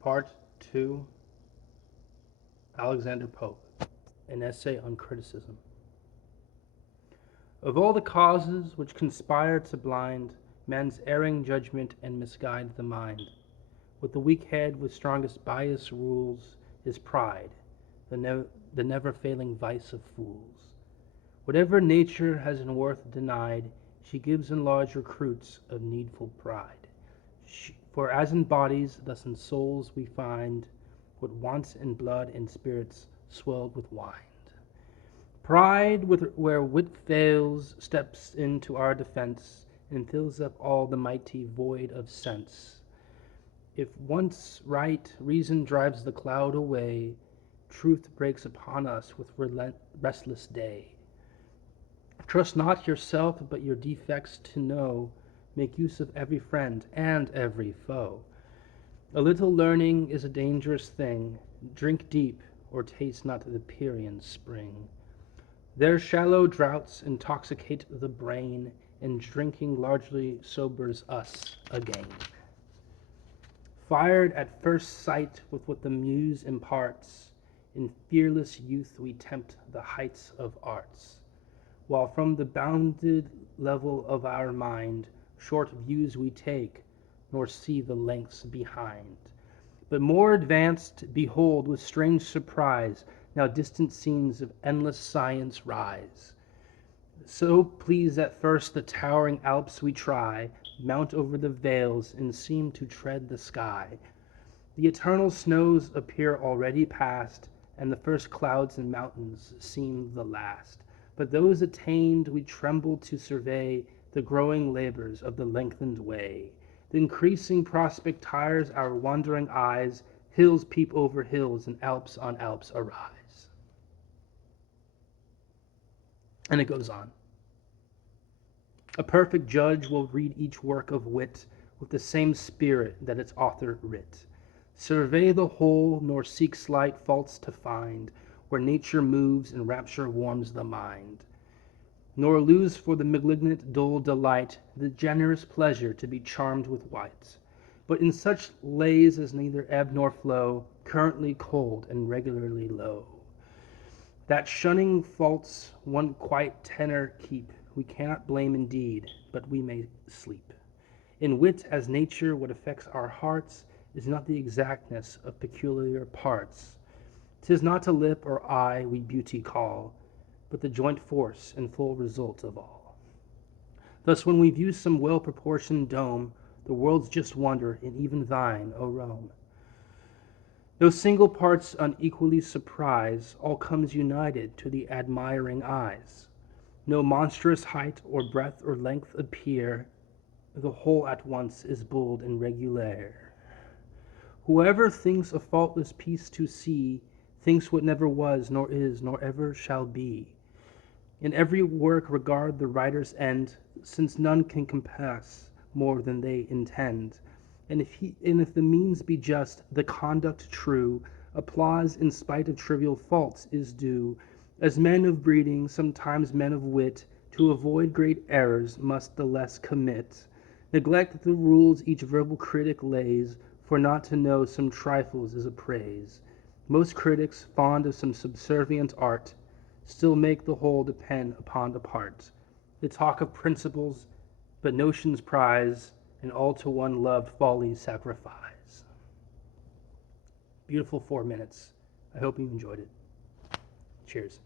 Part 2, Alexander Pope, an essay on criticism. Of all the causes which conspire to blind man's erring judgment and misguide the mind, what the weak head with strongest bias rules is pride, the never-failing vice of fools. Whatever nature has in worth denied, she gives in large recruits of needful pride. For as in bodies, thus in souls we find what wants in blood and spirits swelled with wine. Pride, where wit fails, steps into our defense and fills up all the mighty void of sense. If once right reason drives the cloud away, truth breaks upon us with restless day. Trust not yourself, but your defects to know. Make use of every friend and every foe. A little learning is a dangerous thing. Drink deep, or taste not the Pierian spring. Their shallow draughts intoxicate the brain, and drinking largely sobers us again. Fired at first sight with what the muse imparts, in fearless youth we tempt the heights of arts, while from the bounded level of our mind short views we take, nor see the lengths behind. But more advanced, behold with strange surprise now distant scenes of endless science rise. So pleased at first the towering Alps we try, mount over the vales, and seem to tread the sky. The eternal snows appear already past, and the first clouds and mountains seem the last. But those attained we tremble to survey the growing labors of the lengthened way. The increasing prospect tires our wandering eyes, hills peep over hills, and Alps on Alps arise. And it goes on. A perfect judge will read each work of wit with the same spirit that its author writ. Survey the whole, nor seek slight faults to find, where nature moves and rapture warms the mind. Nor lose for the malignant dull delight the generous pleasure to be charmed with white. But in such lays as neither ebb nor flow, currently cold and regularly low, that shunning faults one quiet tenor keep, we cannot blame indeed, but we may sleep. In wit as nature, what affects our hearts is not the exactness of peculiar parts. 'Tis not a lip or eye we beauty call, but the joint force and full result of all. Thus when we view some well-proportioned dome, the world's just wonder, and even thine, O Rome. No single parts unequally surprise, all comes united to the admiring eyes. No monstrous height or breadth or length appear, the whole at once is bold and regular. Whoever thinks a faultless piece to see, thinks what never was, nor is, nor ever shall be. In every work regard the writer's end, since none can compass more than they intend. And if the means be just, the conduct true, applause in spite of trivial faults is due. As men of breeding, sometimes men of wit, to avoid great errors must the less commit. Neglect the rules each verbal critic lays, for not to know some trifles is a praise. Most critics, fond of some subservient art, still make the whole depend upon the part. They talk of principles, but notions prize, and all to one loved folly sacrifice. Beautiful 4 minutes. I hope you enjoyed it. Cheers.